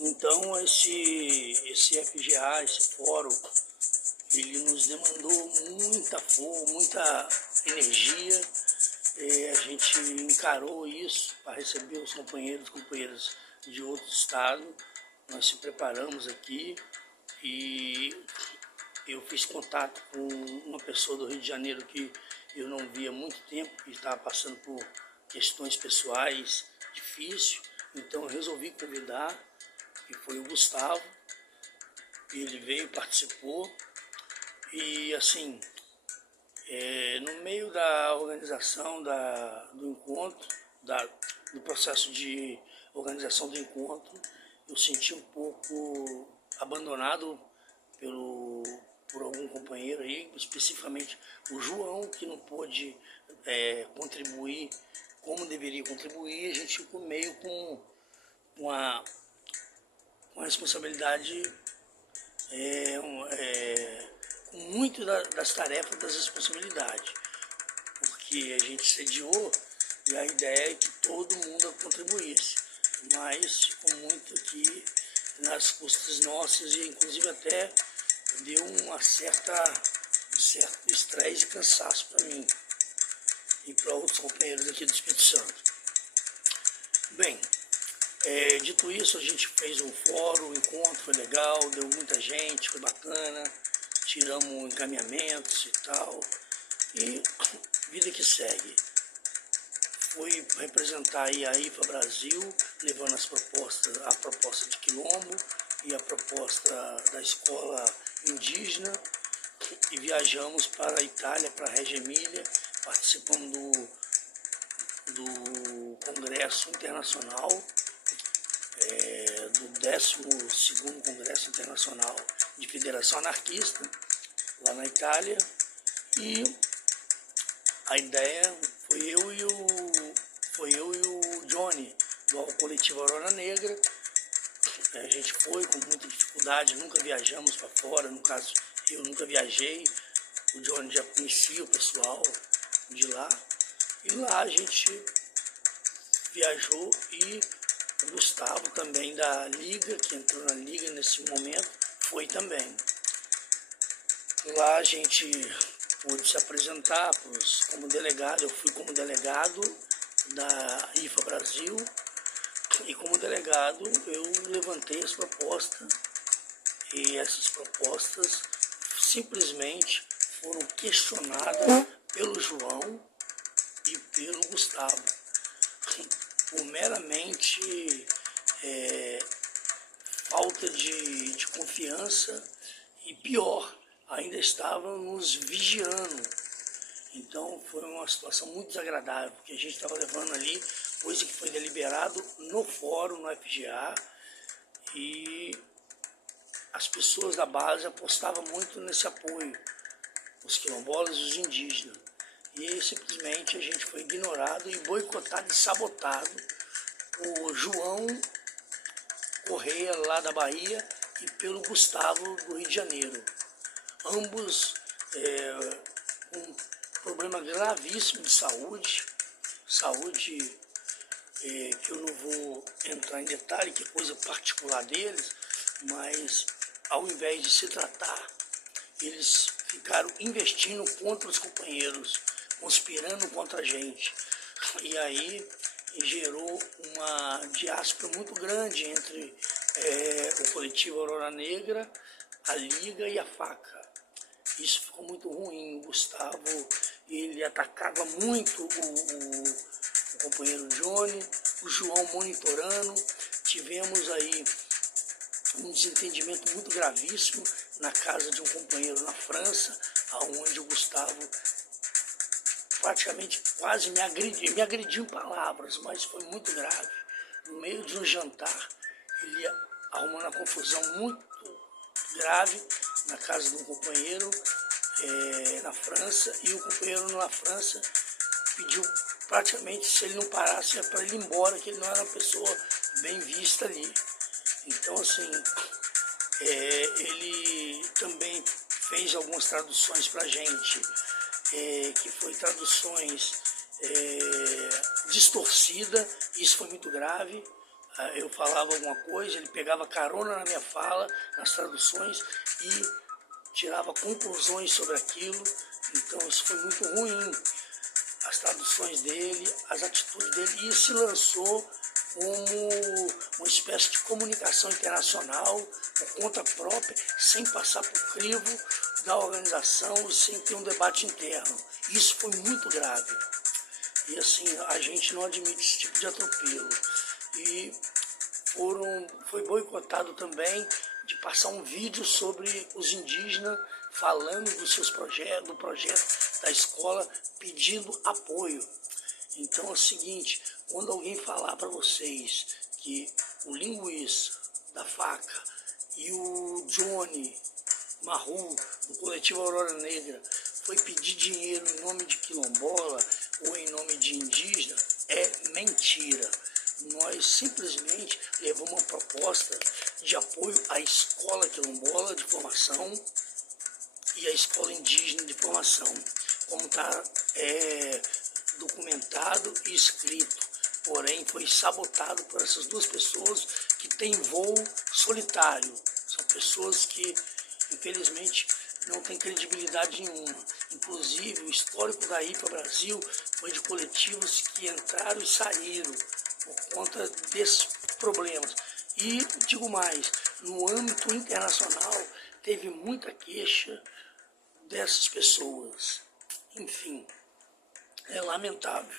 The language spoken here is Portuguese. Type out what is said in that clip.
Então esse FGA, esse fórum, ele nos demandou muita energia. A gente encarou isso para receber os companheiros e companheiras de outro estado. Nós se preparamos aqui e eu fiz contato com uma pessoa do Rio de Janeiro que eu não via há muito tempo, que estava passando por questões pessoais difíceis. Então eu resolvi convidar, que foi o Gustavo. Ele veio, participou e assim, no meio da organização do encontro, do processo de organização do encontro, eu senti um pouco abandonado por algum companheiro aí, especificamente o João, que não pôde contribuir como deveria contribuir. A gente ficou meio com uma responsabilidade, com muito das tarefas, das responsabilidades, porque a gente sediou e a ideia é que todo mundo contribuísse, mas ficou muito aqui nas custas nossas e inclusive até deu um certo estresse e cansaço para mim e para outros companheiros aqui do Espírito Santo. Bem, dito isso, a gente fez um fórum, um encontro, foi legal, deu muita gente, foi bacana, tiramos encaminhamentos e tal, e vida que segue. Fui representar aí a IFA Brasil, levando a proposta de Quilombo e a proposta da escola indígena, e viajamos para a Itália, para a Reggio Emília, participando do Congresso Internacional, do 12º Congresso Internacional de Federação Anarquista, lá na Itália. E a ideia foi eu e o Johnny, do coletivo Aurora Negra. A gente foi com muita dificuldade, nunca viajamos para fora, no caso eu nunca viajei, o Johnny já conhecia o pessoal de lá, e lá a gente viajou, e o Gustavo também da Liga, que entrou na Liga nesse momento, foi também. Lá a gente pôde se apresentar como delegado. Eu fui como delegado da IFA Brasil, e como delegado eu levantei as propostas, e essas propostas simplesmente foram questionadas pelo João e pelo Gustavo, por meramente falta de confiança, e pior, ainda estavam nos vigiando. Então foi uma situação muito desagradável, porque a gente estava levando ali coisa que foi deliberado no fórum, no FGA, e as pessoas da base apostavam muito nesse apoio, os quilombolas e os indígenas. E simplesmente a gente foi ignorado e boicotado e sabotado por João Correia, lá da Bahia, e pelo Gustavo, do Rio de Janeiro. Ambos com um problema gravíssimo de saúde, que eu não vou entrar em detalhe, que é coisa particular deles, mas ao invés de se tratar, eles ficaram investindo contra os companheiros, conspirando contra a gente. E aí gerou uma diáspora muito grande entre o coletivo Aurora Negra, a Liga e a Faca. Isso ficou muito ruim. O Gustavo, ele atacava muito o companheiro Johnny, o João monitorando. Tivemos aí um desentendimento muito gravíssimo na casa de um companheiro na França, onde o Gustavo praticamente quase me agrediu em palavras, mas foi muito grave. No meio de um jantar, ele arrumou uma confusão muito grave na casa de um companheiro na França, e o companheiro na França pediu praticamente, se ele não parasse, para ele ir embora, que ele não era uma pessoa bem vista ali. Então, assim, ele também fez algumas traduções para a gente, que foi traduções distorcidas. Isso foi muito grave. eu falava alguma coisa, ele pegava carona na minha fala, nas traduções, e tirava conclusões sobre aquilo. Então isso foi muito ruim, as traduções dele, as atitudes dele, e se lançou como uma espécie de comunicação internacional, por conta própria, sem passar por crivo da organização e sem ter um debate interno. Isso foi muito grave. E assim, a gente não admite esse tipo de atropelo. E foi boicotado também de passar um vídeo sobre os indígenas falando dos seus projetos, do projeto da escola, pedindo apoio. Então é o seguinte, quando alguém falar para vocês que o Linguiça da Faca e o Johnny Marru, do coletivo Aurora Negra, foi pedir dinheiro em nome de quilombola ou em nome de indígena, é mentira. Nós simplesmente levamos uma proposta de apoio à escola quilombola de formação e à escola indígena de formação, como está documentado e escrito. Porém, foi sabotado por essas duas pessoas que têm voo solitário. São pessoas que, infelizmente, não têm credibilidade nenhuma. Inclusive, o histórico da IPA Brasil foi de coletivos que entraram e saíram por conta desses problemas. E, digo mais, no âmbito internacional, teve muita queixa dessas pessoas. Enfim, é lamentável.